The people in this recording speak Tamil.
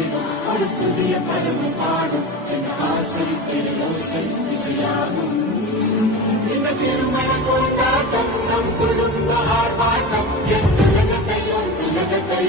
வேகம் ஒரு புதிய பருவம் பாடும் என் ஆசை பேரோசை இசையாகும் இந்த திருமண கொண்டாட்டம் நம் குடும்ப ஆர்ப்பாட்டம் என் உலகத்தை